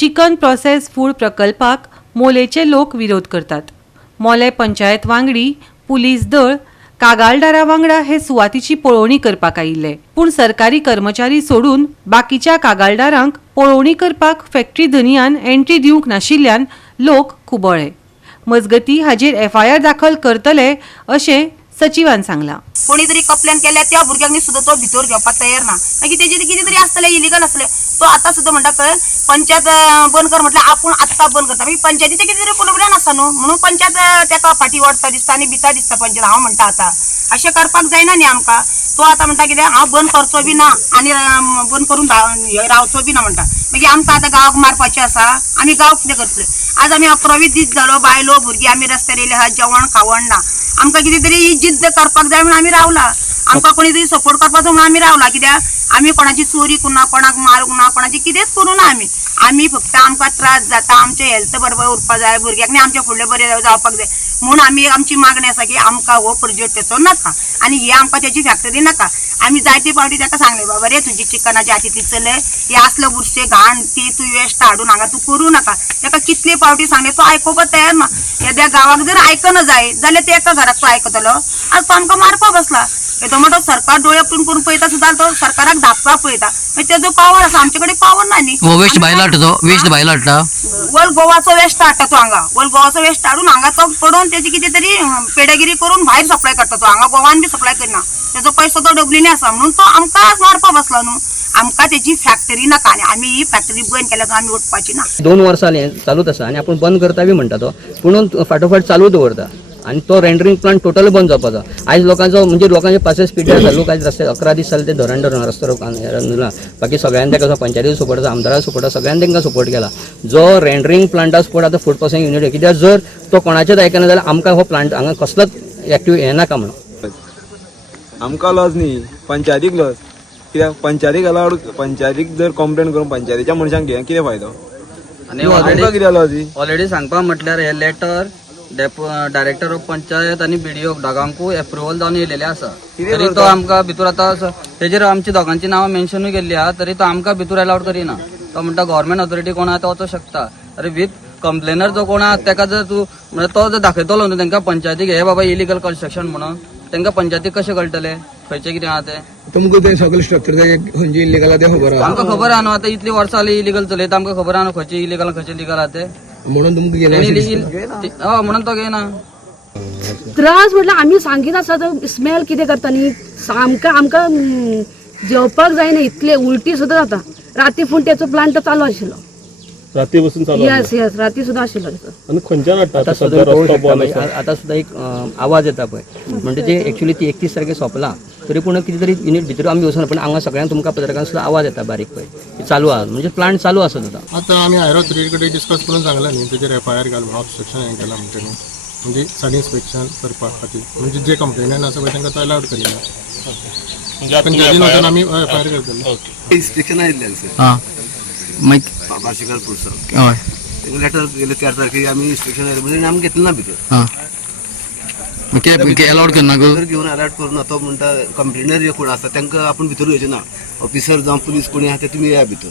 Chicken process food प्रकल्पाक मोलेचे लोक विरोध करतात. मोले पंचायत वांगडी, पुलीस दळ, कागाळदारा वांगडा हे सुवातीची पळोवणी करपाक आयिल्ले. पूण सरकारी कर्मचारी सोडून बाकीच्या कागाळदारांक पळोवणी करपाक फॅक्टरी धनियान एंट्री दिवंक नाशिल्ल्यान लोक खुबळ्ळे. मजगती हाजेर FIR दाखल करतले अशें सचिवान सांगला. कोणी तरी कंप्लेन केल्या त्या भुरग्यांनी सुद्धा तो भितर घेवपाक तयार ना. मागीर तेजे कितें तरी आसतलें इलिगल आसलें. तो आतां सुद्धा म्हणटा खंय पंचायत बंद कर म्हटल्यार आपूण आत्तां बंद करता. मागीर पंचायतीचें कितें तरी प्रोग्राम आसा न्हू म्हणून पंचायत तेका फाटी वडटा दिसता आनी भिता दिसता पंचायत. हांव म्हणटा आतां अशें करपाक जायना न्ही आमकां. तो आतां म्हणटा कितें हांव बंद करचो बी ना आनी बंद करून रावचो बी ना म्हणटा. मागीर आमकां आतां गांवाक मारपाचें आसा. आमी गांव कितें करतले. आज आमी 11-20 दीस जालो बायलो भुरगीं आमी रस्त्यार येयले आहा. जेवण खावण ना. आमकां कितें तरी ही जिद्द करपाक जाय म्हणून आमी रावला. आमकां कोणी तरी सपोर्ट करपाचो म्हणून आमी रावला. कित्याक आमी कोणाची चोरी करूना, कोणाक मारूंक ना, कोणाची कितेंच करूं ना आमी फक्त आमकां त्रास जाता. आमचें हेल्थ बरोबर उरपाक जाय, भुरग्यांक आमचे फुडलें बरें जावपाक जाय म्हणून आमची मागणी आसा की आमकां हो प्रोजेक्ट तेचो नाका आनी हे आमकां तेची फॅक्टरी नाका. आमी जायते फावटी ताका सांगले बाबा रे तुजी चिकनाची हातींतली चलय हे असलं बुरशें घाण ती तूं वेस्ट हाडून हांगा तूं करूं नाका. ताका कितले फावटी सांगले तो आयकोवपाक तयार ना. येद्या गांवाक जर आयकना जाय जाल्यार ते एका घराक तो आयकतलो. आज तो आमकां मारपाक बसला. येदो मोठो सरकार डोळे उपटून करून पळयता सुद्दां तो सरकाराक धापपाक पळयता. तेजो पावर आसा आमचे कडेन पावर ना न्ही. वेस्ट भायलो हाडटा तो वेस्ट भायलो हाडटा. वल गोवाचो वेस्ट हाडटा तो हांगा. वल गोवाचो वेस्ट हाडून हांगा तो पडोवन तेजी कितें तरी पेडेगिरी करून भायर सप्लाय करता तो. हांगा गोवान बी सप्लाय करिना. तेजो पयसो तो डब्ल्यूनी आसा म्हणून तो आमकां मारपाक बसलो न्हू. आमकां तेजी फॅक्टरी नाका आनी आमी ही फॅक्टरी बंद केल्यार आमी उठपाची ना. 2 वर्सां चालूच आसा आनी आपूण बंद करता बी म्हणटा तो. पूण फाटोफाट चालू दवरता आनी तो रेंडरिंग प्लांट टोटल बंद जावपाचो. आयज लोकांचे पासेस पिड्ड्यार जालो. आयज रस्ते 11 दीस जाले ते धरण रस्तो रोखून. बाकी सगळ्यांनी ताका पंचायतीचो सपोर्ट आसा, आमदाराचो सपोर्ट आसा, सगळ्यांनी तांकां सपोर्ट केला. जो रेंडरिंग प्लांटा सपोर्ट आतां फूड प्रोसेसिंग युनिट कित्याक जर तो कोणाचेच आयकना जाल्यार आमकां हो प्लांट हांगा कसलोच एक्टिव हें नाका म्हणून. आमकां लॉस न्ही पंचायतीक लॉस. कित्याक पंचायतीक जर कंप्लेन करून पंचायतीच्या मनशांक कितें फायदो आनी आमकां कित्याक लॉस ही. ऑलरेडी सांगपा म्हटल्यार हे लेटर डायरेक्टर ऑफ पंचायत आनी BDO दोगांकूय एप्रुवल जावन येयलेले आसा. तरी तो आमकां भितूर आतां तेजेर आमची दोगांची नांवां मेन्शनूय केल्ली आहा. तरी तो आमकां भितूर अलाउड करिना. तो म्हणटा गव्हर्मेंट ऑथॉरिटी कोण आहा तो वचूंक शकता. अरे विथ कंप्लेनर जो कोण आहा तेका जर तूं म्हणजे तो जर दाखयतलो न्हू तांकां पंचायतीक हे बाबा इलिगल कन्स्ट्रक्शन म्हणून तांकां पंचायतीक कशें कळटलें खंयचें कितें आहा तें. तुमकां ते सगळें स्ट्रक्चर खंयचे इलिगल आहा तें खबर आहा. आमकां खबर आहा न्हू. आतां इतली वर्सां जाली इलिगल चलयता आमकां खबर आहा न्हू खंयचें इलिगल खंयचें लिगल आहा तें. म्हणून तुमकां म्हणून तो घेयना. त्रास म्हटल्यार आमी सांगीत आसा तो स्मेल कितें करता न्ही आमकां जेवपाक जायना. इतले उलटी सुद्दां जाता. राती पूण तेचो प्लांट चालू आशिल्लो. राती बसून चालू. येस राती सुद्दां आशिल्लो. आनी खंयच्यान हाडटा आतां सुद्दां एक आवाज येता पळय म्हणजे ते एक्चुअली ती 31 तारखेक सोंपला. तरी पूण कितें तरी युनिट भितर आमी वचून पण हांगा सगळ्यांक तुमकां पत्रकारांक सुद्दां आवाज येता बारीक पळय चालू आहा म्हणजे प्लांट चालू आसा सुद्दां. आतां आमी हायर ऑथॉरिटी कडेन डिस्कस करून सांगला न्ही तेजेर FIR घाल म्हणून ऑब्स्ट्रक्शन हें केलां म्हणटा न्ही. म्हणजे साडी इन्स्पेक्शन करपा खातीर म्हणजे जे कंप्लेनंट आसा पळय तांकां तो अलाउड करिना. पंचायतीन वचून आमी FIR करतले. इन्स्पेक्शन आयिल्लें सर. हां मागीर बार्शीकार पुरसर हय लेटर गेले 4 तारखेक आमी इन्स्पेक्शन आयलें म्हणजे आमी घेतलें ना भितर. हां कितें अलाउड करना गो. भितर घेवन अलाउड करून तो म्हणटा कंप्लेनर जे कोण आसा तांकां आपूण भितर येवचें ना. ऑफिसर जावं पुलीस कोणी आहा ते तुमी येया भितर.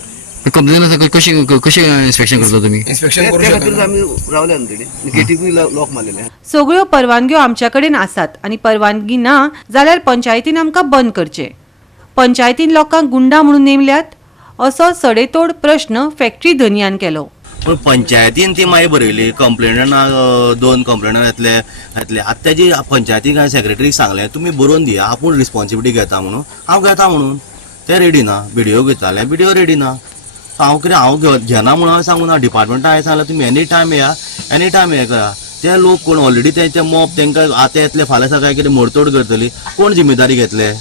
कंप्लेन आसा कशें इन्स्पेक्शन करता तुमी. त्या खातीर आमी रावल्या न्ही तेणी गेटीकूय लॉक मारलेलें. सगळ्यो परवानग्यो आमच्या कडेन आसात आनी परवानगी ना जाल्यार पंचायतीन आमकां बंद करचें. पंचायतीन लोकांक गुंडा म्हणून नेमल्यात असो सडेतोड प्रश्न फॅक्टरी धनियान केलो. पण पंचायतीन ती मागीर बरयली कंप्लेनना 2 कंप्लेनर येतले आतां तेजी पंचायतीक हांवें सेक्रेटरीक सांगलें तुमी बरोवन दिया आपूण रिस्पॉन्सिबिलिटी घेता म्हणून. हांव घेता म्हणून ते रेडी ना. BDO घेताले BDO रेडी ना. हांव घेना म्हणून हांवें सांगून ना. डिपार्टमेंटान हांवें सांगलें तुमी एनी टायम हें करा. ते लोक कोण ऑलरेडी तेंचे मॉब तांकां आतां येतले फाल्यां सकाळीं कितें मोडतोड करतली कोण जिम्मेदारी घेतले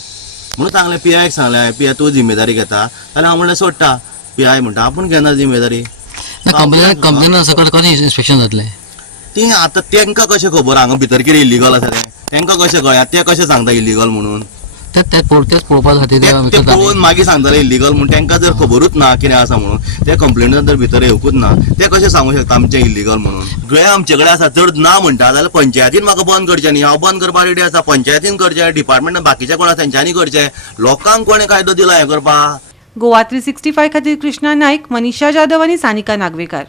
म्हणून सांगलें. PIक सांगलें PI तूं जिम्मेदारी घेता जाल्यार हांव म्हणलें सोडटा. PI म्हणटा आपूण घेना जिम्मेदारी. कंप्लेन सकट कशें इन्स्पेक्शन जातलें ती आतां तांकां कशें खबर हांगा भितर कितें इलिगल आसा तें तांकां कशें कळ्ळें ते कशें सांगता इलिगल म्हणून. तेच पळोवपा खातीर ते पळोवन मागीर सांगताले इलिगल म्हणून. तांकां जर खबरूच ना कितें आसा म्हणून ते कंप्लेनर जर भितर येवकूच ना ते कशें सांगूं शकता आमचें इलिगल म्हणून. गळे आमचे कडेन आसा जर ना म्हणटा जाल्यार पंचायतीन म्हाका बंद करचें न्ही. हांव बंद करपा रेडी आसा. पंचायतीन करचें डिपार्टमेंटान बाकीचे कोण आसा तेंच्यांनी करचें. लोकांक कोणें कायदो दिला हें करपाक. गोवा 365 खातीर कृष्णा नायक, मनीषा जाधव आनी सानिका नागवेकार.